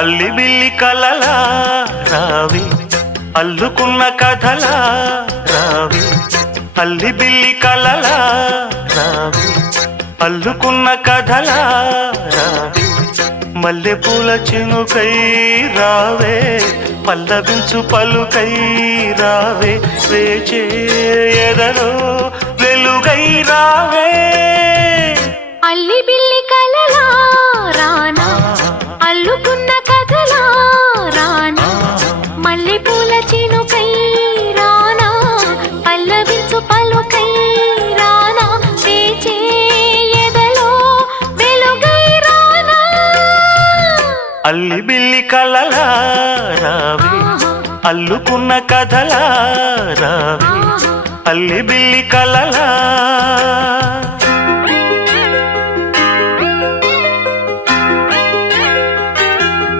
అల్లి బిల్లి కలలా రావి అల్లుకున్న కథలా రావి అల్లి బిల్లి కలలా రావి అల్లుకున్న కథలా రావి మల్లె పూల చినుకై రావే పల్లవించు పలుకై రావే వేచే ఎదలో వెలుగై రావే అల్లి బిల్లి కలలా రానా అల్లుకున్న కథలా రానా మల్లె పూల చినుకై రానా పల్లవించు పలుకై రానా వేచే ఎదలో వెలుగై రానా అల్లి బిల్లి కలలా రావి అల్లుకున్న కథలా రావి అల్లి బిల్లి కలలా